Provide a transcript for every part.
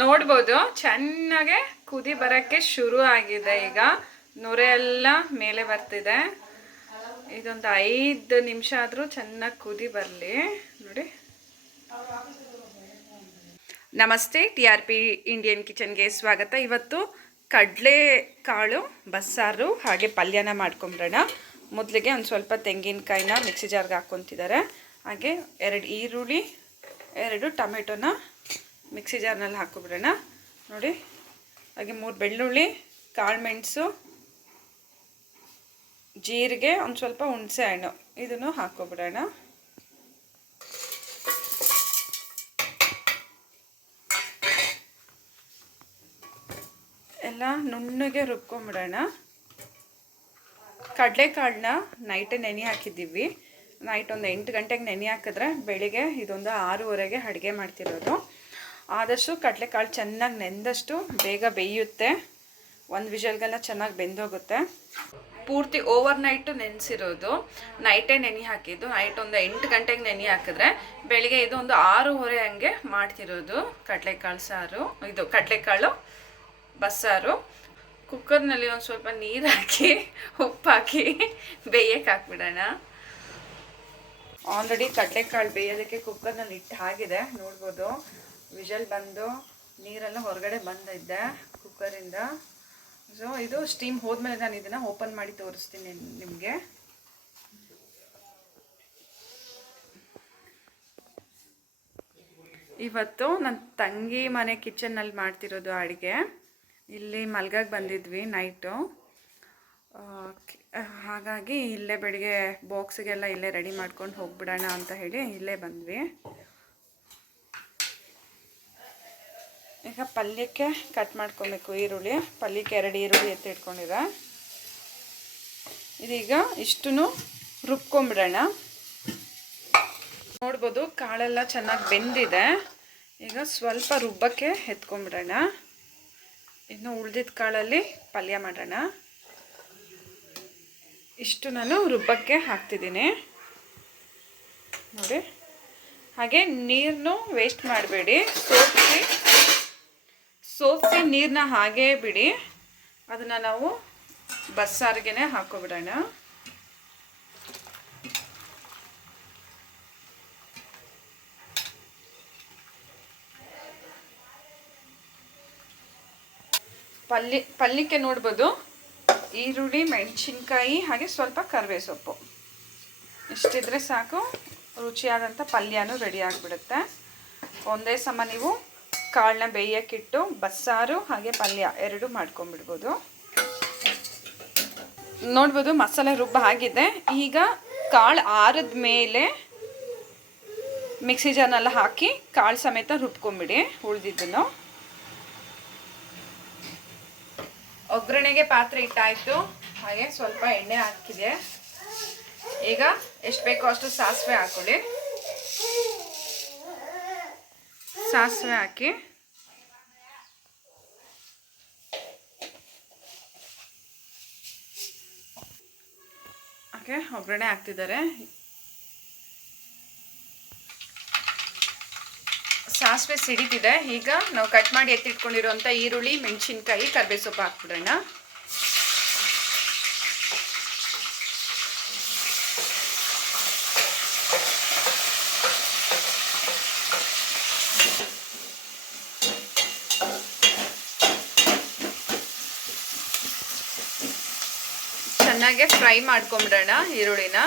ನೋಡ್ಬೋದು ಚೆನ್ನಾಗೆ ಕುದಿ ಬರೋಕ್ಕೆ ಶುರು ಆಗಿದೆ. ಈಗ ನೊರೆ ಎಲ್ಲ ಮೇಲೆ ಬರ್ತಿದೆ. ಇದೊಂದು 5 ನಿಮಿಷ ಆದರೂ ಚೆನ್ನಾಗಿ ಕುದಿ ಬರಲಿ. ನೋಡಿ. ನಮಸ್ತೆ, TRP ಇಂಡಿಯನ್ ಕಿಚನ್ಗೆ ಸ್ವಾಗತ. ಇವತ್ತು ಕಡಲೆ ಕಾಳು ಬಸ್ಸಾರು ಹಾಗೆ ಪಲ್ಯನ ಮಾಡ್ಕೊಂಬಿಡೋಣ. ಮೊದಲಿಗೆ ಒಂದು ಸ್ವಲ್ಪ ತೆಂಗಿನಕಾಯಿನ ಮಿಕ್ಸಿ ಜಾರ್ಗೆ ಹಾಕ್ಕೊತಿದ್ದಾರೆ. ಹಾಗೆ 2 ಈರುಳ್ಳಿ 2 ಟೊಮೆಟೊನ ಮಿಕ್ಸಿ ಜಾರ್ನಲ್ಲಿ ಹಾಕ್ಕೊಬಿಡೋಣ. ನೋಡಿ. ಹಾಗೆ 3 ಬೆಳ್ಳುಳ್ಳಿ, ಕಾಳು ಮೆಣಸು, ಜೀರಿಗೆ, ಒಂದು ಸ್ವಲ್ಪ ಹುಣಸೆ ಹಣ್ಣು ಇದನ್ನು ಹಾಕ್ಕೊಬಿಡೋಣ. ಎಲ್ಲ ನುಣ್ಣಗೆ ರುಬ್ಕೊಂಬಿಡೋಣ. ಕಡಲೆಕಾಳನ್ನ ನೈಟೇ ನೆನೆ ಹಾಕಿದ್ದೀವಿ. ನೈಟ್ ಒಂದು 8 ಗಂಟೆಗೆ ನೆನೆ ಹಾಕಿದ್ರೆ ಬೆಳಿಗ್ಗೆ ಇದೊಂದು 6:30ಗೆ ಅಡುಗೆ ಮಾಡ್ತಿರೋದು. ಆದಷ್ಟು ಕಡಲೆಕಾಳು ಚೆನ್ನಾಗಿ ನೆಂದಷ್ಟು ಬೇಗ ಬೇಯುತ್ತೆ. ಒಂದು ವಿಷಲ್ಗೆಲ್ಲ ಚೆನ್ನಾಗಿ ಬೆಂದೋಗುತ್ತೆ. ಪೂರ್ತಿ ಓವರ್ ನೈಟು ನೆನೆಸಿರೋದು, ನೈಟೇ ನೆನೆ ಹಾಕಿದ್ದು. ನೈಟ್ ಒಂದು 8 ಗಂಟೆಗೆ ನೆನೆ ಹಾಕಿದ್ರೆ ಬೆಳಿಗ್ಗೆ ಇದು ಒಂದು 6:30 ಹಂಗೆ ಮಾಡ್ತಿರೋದು ಕಡಲೆಕಾಳು ಸಾರು. ಇದು ಕಡಲೆಕಾಳು ಬಸ್ಸಾರು. ಕುಕ್ಕರ್ನಲ್ಲಿ ಒಂದು ಸ್ವಲ್ಪ ನೀರು ಹಾಕಿ ಉಪ್ಪು ಹಾಕಿ ಬೇಯಕ್ಕೆ ಹಾಕ್ಬಿಡೋಣ. ಆಲ್ರೆಡಿ ಕಡಲೆಕಾಳು ಬೇಯೋದಕ್ಕೆ ಕುಕ್ಕರ್ನಲ್ಲಿ ಇಟ್ಟು ಆಗಿದೆ. ನೋಡ್ಬೋದು ವಿಷಲ್ ಬಂದು ನೀರೆಲ್ಲ ಹೊರಗಡೆ ಬಂದಿದ್ದೆ ಕುಕ್ಕರಿಂದ. ಸೊ ಇದು ಸ್ಟೀಮ್ ಹೋದ್ಮೇಲೆ ನಾನು ಇದನ್ನು ಓಪನ್ ಮಾಡಿ ತೋರಿಸ್ತೀನಿ ನಿಮಗೆ. ಇವತ್ತು ನನ್ನ ತಂಗಿ ಮನೆ ಕಿಚನ್ನಲ್ಲಿ ಮಾಡ್ತಿರೋದು ಅಡುಗೆ. ಇಲ್ಲಿ ಮಲ್ಗಾಗೆ ಬಂದಿದ್ವಿ ನೈಟು. ಹಾಗಾಗಿ ಇಲ್ಲೇ ಬೆಳಿಗ್ಗೆ ಬಾಕ್ಸಿಗೆಲ್ಲ ಇಲ್ಲೇ ರೆಡಿ ಮಾಡ್ಕೊಂಡು ಹೋಗ್ಬಿಡೋಣ ಅಂತ ಹೇಳಿ ಇಲ್ಲೇ ಬಂದ್ವಿ. ಈಗ ಪಲ್ಯಕ್ಕೆ ಕಟ್ ಮಾಡ್ಕೊಬೇಕು ಈರುಳ್ಳಿ. ಪಲ್ಯಕ್ಕೆ 2 ಈರುಳ್ಳಿ ಎತ್ತಿಟ್ಕೊಂಡಿರ. ಇದೀಗ ಇಷ್ಟನ್ನು ರುಬ್ಕೊಂಬಿಡೋಣ. ನೋಡ್ಬೋದು ಕಾಳೆಲ್ಲ ಚೆನ್ನಾಗಿ ಬೆಂದಿದೆ. ಈಗ ಸ್ವಲ್ಪ ರುಬ್ಬಕ್ಕೆ ಎತ್ಕೊಂಬಿಡೋಣ. ಇನ್ನು ಉಳ್ದಿದ್ದ ಕಾಳಲ್ಲಿ ಪಲ್ಯ ಮಾಡೋಣ. ಇಷ್ಟು ನಾನು ರುಬ್ಬಕ್ಕೆ ಹಾಕ್ತಿದ್ದೀನಿ ನೋಡಿ. ಹಾಗೆ ನೀರನ್ನು ವೇಸ್ಟ್ ಮಾಡಬೇಡಿ. ಸೋಪಿಸಿ ನೀರನ್ನ ಹಾಗೇ ಬಿಡಿ. ಅದನ್ನು ನಾವು ಬಸ್ಸಾರಿಗೆ ಹಾಕೋಬಿಡೋಣ. ಪಲ್ಯಕ್ಕೆ ನೋಡ್ಬೋದು ಈರುಳ್ಳಿ, ಮೆಣಸಿನ್ಕಾಯಿ ಹಾಗೆ ಸ್ವಲ್ಪ ಕರಿಬೇವು ಸೊಪ್ಪು ಇಷ್ಟಿದ್ರೆ ಸಾಕು. ರುಚಿಯಾದಂಥ ಪಲ್ಯನೂ ರೆಡಿ ಆಗಿಬಿಡುತ್ತೆ. ಒಂದೇ ಸಮ ನೀವು ಕಾಳನ್ನ ಬೇಯಕ್ಕಿಟ್ಟು ಬಸ್ಸಾರು ಹಾಗೆ ಪಲ್ಯ 2 ಮಾಡ್ಕೊಂಬಿಡ್ಬೋದು. ನೋಡ್ಬೋದು ಮಸಾಲೆ ರುಬ್ಬ ಆಗಿದೆ. ಈಗ ಕಾಳು ಆರಿದ ಮೇಲೆ ಮಿಕ್ಸಿ ಜಾರ್ನೆಲ್ಲ ಹಾಕಿ ಕಾಳು ಸಮೇತ ರುಬ್ಕೊಂಬಿಡಿ ಉಳಿದಿದ್ದನ್ನು. ಒಗ್ಗರಣೆಗೆ ಪಾತ್ರೆ ಇಟ್ಟಾಯಿತು. ಹಾಗೆ ಸ್ವಲ್ಪ ಎಣ್ಣೆ ಹಾಕಿದೆ. ಈಗ ಎಷ್ಟು ಬೇಕೋ ಅಷ್ಟು ಸಾಸಿವೆ ಹಾಕೊಳ್ಳಿ. ಸಾಸಿವೆ ಹಾಕಿ ಹಾಗೆ ಒಗ್ಗರಣೆ ಹಾಕ್ತಿದ್ದಾರೆ. ಸಾಸಿವೆ ಸಿಡಿತಿದೆ. ಈಗ ನಾವು ಕಟ್ ಮಾಡಿ ಎತ್ತಿಟ್ಕೊಂಡಿರುವಂಥ ಈರುಳ್ಳಿ, ಮೆಣಸಿನ್ಕಾಯಿ, ಕರಿಬೇವು ಸೊಪ್ಪು ಹಾಕ್ಬಿಡೋಣ. ಚೆನ್ನಾಗಿ ಫ್ರೈ ಮಾಡ್ಕೊಂಬಿಡೋಣ ಈರುಳ್ಳಿನ.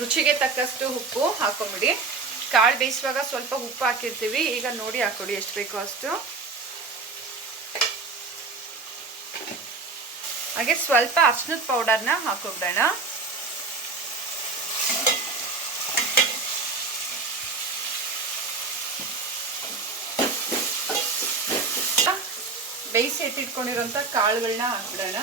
ರುಚಿಗೆ ತಕ್ಕಷ್ಟು ಉಪ್ಪು ಹಾಕೊಂಬಿಡಿ. ಕಾಳು ಬೇಯಿಸುವಾಗ ಸ್ವಲ್ಪ ಉಪ್ಪು ಹಾಕಿರ್ತೀವಿ. ಈಗ ನೋಡಿ ಹಾಕೊಡಿ ಎಷ್ಟು ಬೇಕೋ ಅಷ್ಟು. ಹಾಗೆ ಸ್ವಲ್ಪ ಅರಿಶಿನದ ಪೌಡರ್ನ ಹಾಕೊಂಬಿಡೋಣ. ಬೇಯಿಸಿ ಇಟ್ಟಿಟ್ಕೊಂಡಿರೋಂಥ ಕಾಳುಗಳನ್ನ ಹಾಕ್ಬಿಡೋಣ.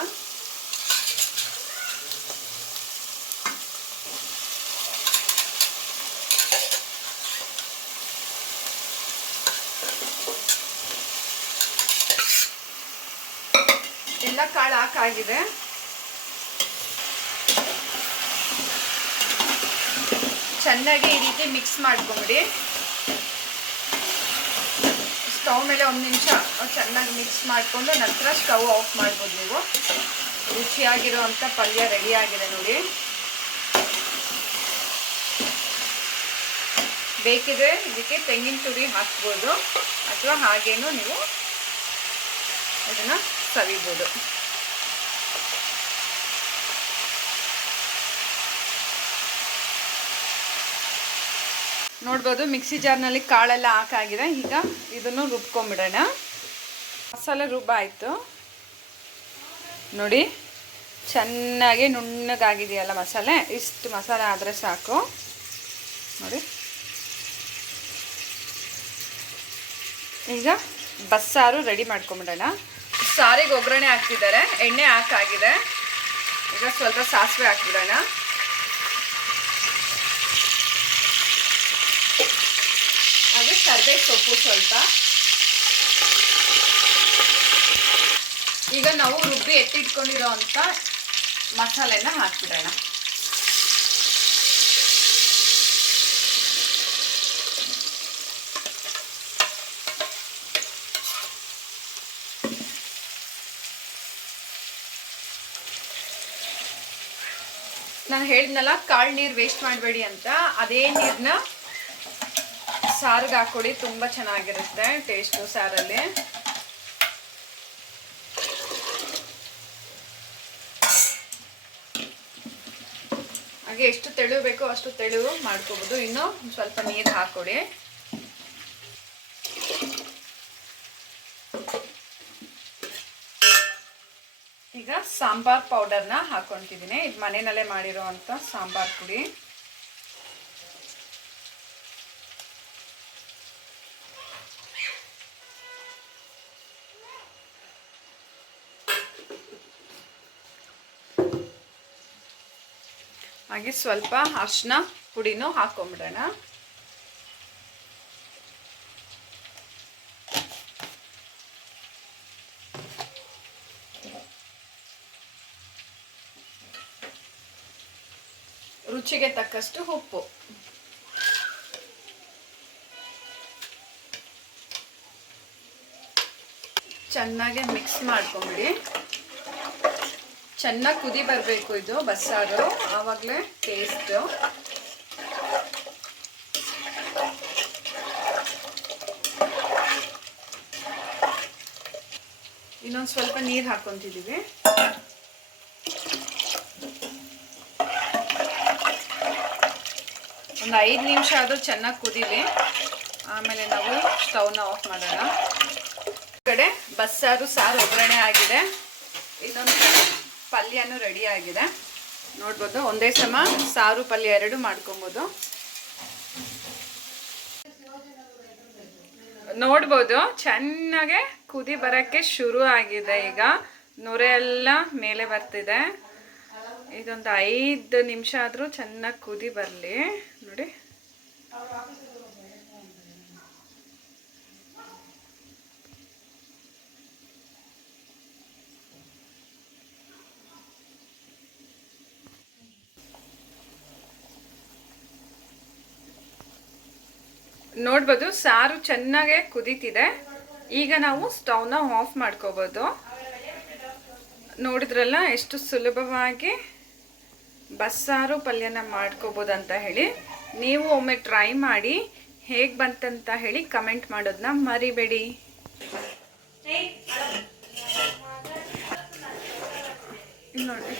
ಎಲ್ಲ ಕಾಳು ಹಾಕಾಗಿದೆ. ಚೆನ್ನಾಗಿ ಈ ರೀತಿ ಮಿಕ್ಸ್ ಮಾಡ್ಕೊಂಬಿಡಿ. ಸ್ಟವ್ ಮೇಲೆ ಒಂದು ನಿಮಿಷ ಚೆನ್ನಾಗಿ ಮಿಕ್ಸ್ ಮಾಡಿಕೊಂಡು ನಂತರ ಸ್ಟವ್ ಆಫ್ ಮಾಡ್ಬೋದು ನೀವು. ರುಚಿಯಾಗಿರೋ ಅಂಥ ಪಲ್ಯ ರೆಡಿಯಾಗಿದೆ ನೋಡಿ. ಬೇಕಿದ್ರೆ ಇದಕ್ಕೆ ತೆಂಗಿನ ತುರಿ ಹಾಕ್ಬೋದು ಅಥವಾ ಹಾಗೇನೂ ನೀವು ಇದನ್ನು ಸವಿಬೋದು. ನೋಡ್ಬೋದು ಮಿಕ್ಸಿ ಜಾರ್ನಲ್ಲಿ ಕಾಳೆಲ್ಲ ಹಾಕಾಗಿದೆ. ಈಗ ಇದನ್ನು ರುಬ್ಕೊಂಬಿಡೋಣ. ಮಸಾಲೆ ರುಬ್ಬಾಯಿತು ನೋಡಿ, ಚೆನ್ನಾಗಿ ನುಣ್ಣಗಾಗಿದೆಯಲ್ಲ ಮಸಾಲೆ. ಇಷ್ಟು ಮಸಾಲೆ ಆದರೆ ಸಾಕು ನೋಡಿ. ಈಗ ಬಸ್ಸಾರು ರೆಡಿ ಮಾಡ್ಕೊಂಬಿಡೋಣ. ಸಾರಿಗೆ ಒಗ್ಗರಣೆ ಹಾಕ್ತಿದ್ದಾರೆ, ಎಣ್ಣೆ ಹಾಕಾಗಿದೆ. ಈಗ ಸ್ವಲ್ಪ ಸಾಸಿವೆ ಹಾಕ್ಬಿಡೋಣ. ಹಾಗೆ ಕರಿಬೇವು ಸೊಪ್ಪು ಸ್ವಲ್ಪ. ಈಗ ನಾವು ರುಬ್ಬಿ ಎತ್ತಿಟ್ಕೊಂಡಿರೋ ಅಂಥ ಮಸಾಲೆನ ಹಾಕ್ಬಿಡೋಣ. ನಾನು ಹೇಳಿದ್ನಲ್ಲ ಕಾಳು ನೀರು ವೇಸ್ಟ್ ಮಾಡಬೇಡಿ ಅಂತ, ಅದೇ ನೀರನ್ನ ಸಾರಿಗೆ ಹಾಕ್ಕೊಡಿ, ತುಂಬ ಚೆನ್ನಾಗಿರುತ್ತೆ ಟೇಸ್ಟು ಸಾರಲ್ಲಿ. ಹಾಗೆ ಎಷ್ಟು ತೆಳು ಬೇಕೋ ಅಷ್ಟು ತೆಳು ಮಾಡ್ಕೋಬೋದು. ಇನ್ನು ಸ್ವಲ್ಪ ನೀರು ಹಾಕ್ಕೊಡಿ. ಈಗ ಸಾಂಬಾರ್ ಪೌಡರ್ನ ಹಾಕ್ಕೊತಿದ್ದೀನಿ. ಇದು ಮನೆಯಲ್ಲೇ ಮಾಡಿರೋ ಅಂಥ ಸಾಂಬಾರ್ ಪುಡಿ. ಹಾಗೆ ಸ್ವಲ್ಪ ಅರಿಶಿನ ಪುಡಿನೂ ಹಾಕ್ಕೊಂಬಿಡೋಣ. ರುಚಿಗೆ ತಕ್ಕಷ್ಟು ಉಪ್ಪು. ಚೆನ್ನಾಗಿ ಮಿಕ್ಸ್ ಮಾಡ್ಕೊಂಬಿಡಿ. ಚೆನ್ನಾಗಿ ಕುದಿ ಬರಬೇಕು ಇದು ಬಸ್ಸಾರು, ಆವಾಗಲೇ ಟೇಸ್ಟು. ಇನ್ನೊಂದು ಸ್ವಲ್ಪ ನೀರು ಹಾಕ್ಕೊಂತಿದ್ದೀವಿ. ಒಂದು 5 ನಿಮಿಷ ಆದರೂ ಚೆನ್ನಾಗಿ ಕುದೀಲಿ, ಆಮೇಲೆ ನಾವು ಸ್ಟವ್ನ ಆಫ್ ಮಾಡೋಣ. ಈ ಕಡೆ ಬಸ್ಸಾರು ಸಾರು ಒಗ್ಗರಣೆ ಆಗಿದೆ. ಇನ್ನೊಂದು ಪಲ್ಯನೂ ರೆಡಿ ಆಗಿದೆ. ನೋಡ್ಬೋದು, ಒಂದೇ ಸಮ ಸಾರು ಪಲ್ಯ ಎರಡು ಮಾಡ್ಕೊಬೋದು. ನೋಡ್ಬೋದು ಚೆನ್ನಾಗೆ ಕುದಿ ಬರೋಕ್ಕೆ ಶುರು ಆಗಿದೆ. ಈಗ ನೊರೆ ಎಲ್ಲ ಮೇಲೆ ಬರ್ತಿದೆ. ಇದೊಂದು 5 ನಿಮಿಷ ಆದರೂ ಚೆನ್ನಾಗಿ ಕುದಿ ಬರಲಿ ನೋಡಿ. ನೋಡ್ಬೋದು ಸಾರು ಚೆನ್ನಾಗೆ ಕುದೀತಿದೆ. ಈಗ ನಾವು ಸ್ಟವ್ನ ಆಫ್ ಮಾಡ್ಕೋಬೋದು. ನೋಡಿದ್ರಲ್ಲ ಎಷ್ಟು ಸುಲಭವಾಗಿ ಬಸ್ಸಾರು ಪಲ್ಯನ ಮಾಡ್ಕೋಬೋದು ಅಂತ ಹೇಳಿ. ನೀವು ಒಮ್ಮೆ ಟ್ರೈ ಮಾಡಿ, ಹೇಗೆ ಬಂತಂತ ಹೇಳಿ ಕಮೆಂಟ್ ಮಾಡೋದನ್ನ ಮರಿಬೇಡಿ. ಇಲ್ಲಿ ನೋಡಿ.